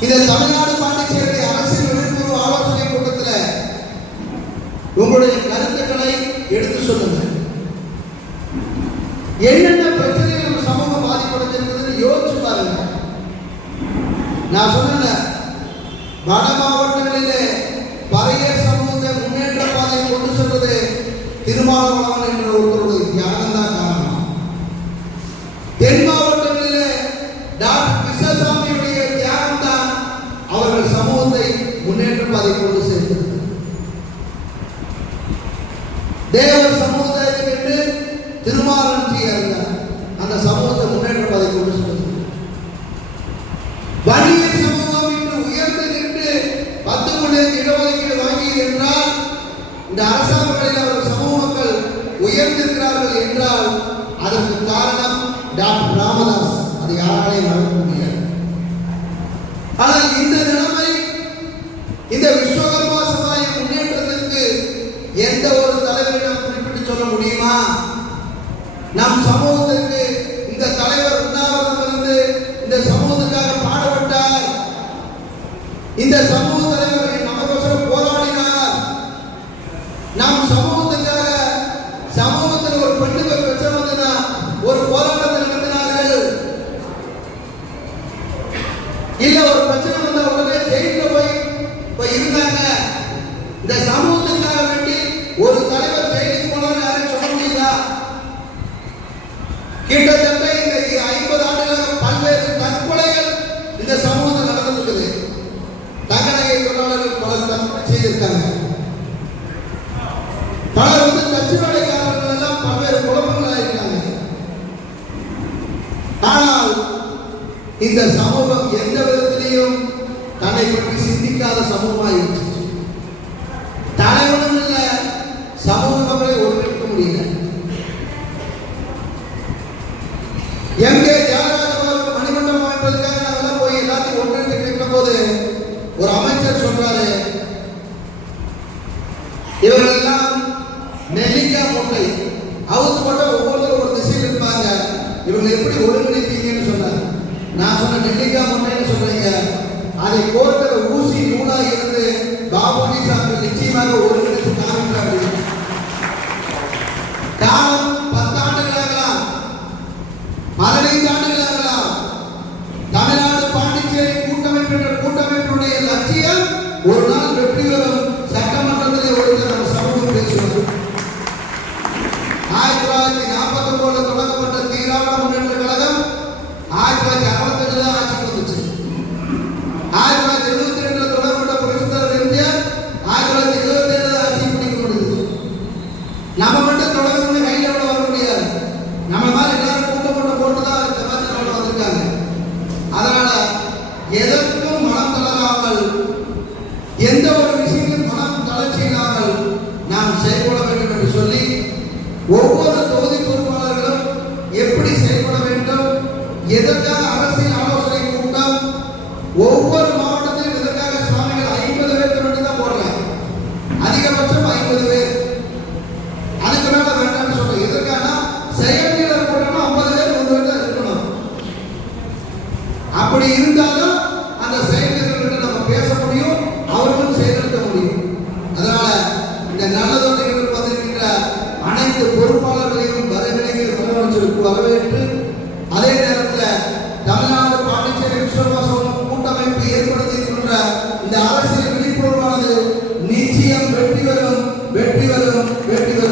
தமிழ்நாடு பாண்டிச்சேரி அரசியல் விழிப்புணர்வு ஆலோசனை கூட்டத்தில் உங்களுடைய கருத்துக்களை எடுத்து சொல்லுங்க. என்னென்ன பிரச்சனைகள் நம்ம சமூகம் பாதிப்படைஞ்சிருக்குதுன்னு யோசிச்சு பாருங்க. நான் சொன்ன வட மாவட்டங்களிலே பறையர் சமூகத்தை முன்னேற்ற பாதையை கொண்டு சென்றது திருமாவளவன் என்ற ஒருத்தருடைய தியானம் முன்னேற்ற அதை கொண்டு சேர்த்தது தேவர் சமூகத்திற்கு என்று திருமாறன் இருந்தார் அந்த சமூகத்தை முன்னேற்ற பாதை கொண்டு சென்றது வணிகர் சமூகம் இன்று உயர்ந்து நின்று பத்து மணி இடஒதுக்கீடு வாங்கியது என்றால் இந்த அரசாங்கங்களில் அவர் சமூக மக்கள் உயர்ந்திருக்கிறார்கள் என்றால் அதற்கு காரணம் டாக்டர் ராமதாஸ். அது யாராலையும் மறக்க முடியாது. ஆனால் இந்த நிலைமை எந்த ஒரு தலைவரிடம் குறிப்பிட்டு சொல்ல முடியுமா? நம் சமூகத்திற்கு இந்த தலைவர் உண்ணாவிரதம் இருந்து இந்த சமூகத்துக்காக பாடுபட்டார். இந்த சமூக தலைவர் நமக்கோசரம் போராடினார். நம் சமூகத்துக்காக சமூகத்தில் ஒரு பெண்ணுக்கு ஒரு பிரச்சனை வந்ததுன்னா ஒரு போராட்டத்தை நடத்தினார்கள் இல்ல ஒரு பிரச்சனை வந்தா உடனே ஜெயில போய் போய் இருந்தாங்க இந்த சமூகத்துக்காக வேண்டி ஒரு தலைவர் ஜெயிலுக்கு போனாலும் யாரும் சொல்ல முடியுதா கிட்டத்தட்ட இந்த ஐம்பது ஆண்டுகளாக பல்வேறு தற்கொலைகள் இந்த சமூகத்தில் நடந்திருக்குது. தங்கநகை தொழிலாளர்கள் பலர் தற்கொலை செய்திருக்காங்க. பலர் வந்து தச்சு வேலைக்காரர்கள் எல்லாம் பல்வேறு குழப்பங்கள் இருக்காங்க. ஆனால் இந்த சமூகம் எந்த விதத்திலையும் தன்னை பற்றி சிந்திக்காத சமூகமாக இருந்துச்சு. எங்கே தியாகராஜ அவர்கள் மணிமண்டபம் அமைப்பதற்காக நாங்கெல்லாம் போய் எல்லாத்தையும் ஒன்றிணைத்து கேட்ட போது ஒரு அமைச்சர் சொல்றாரு இவர்களெல்லாம் நெல்லிக்காய் மூட்டை அவுத்து போட்ட ஒவ்வொருத்தரும் ஒரு திசையில் இருப்பாங்க. இவங்க எப்படி ஒருங்கிணைப்பீங்கன்னு சொன்னார். நான் சொன்ன நெல்லிக்காய் முட்டைன்னு சொல்றீங்க. அதை கோர்க்கிற ஊசி நூலாக இருந்து பாபுஜி நம்ம மட்டும் தொடங்கணும்னு கையில் விட வர முடியாது. நம்ம மாதிரி எல்லாரும் கூட்டம் கூட்டம் போட்டு தான் இந்த மாதிரி நம்ம வந்திருக்காங்க. அதனால எதற்கும் மனம் தளராமல் எந்த ஒரு விஷயத்திலும் மனம் தளர்ச்சி இல்லாமல் நாம் செயல்பட வேண்டும் என்று சொல்லி ஒவ்வொரு தொகுதி பொறுப்பாளர்களும் எப்படி செயல்பட வேண்டும் எதற்காக முதலமைச்சருக்கு அதே நேரத்தில் தமிழ்நாடு பாண்டிச்சேரி விஸ்வவாசம் கூட்டமைப்பு ஏற்படுத்தியிருக்கின்ற இந்த அரசியல் விழிப்புணர்வானது நிச்சயம் வெற்றி வரும் வெற்றி வரும் வெற்றி வரும்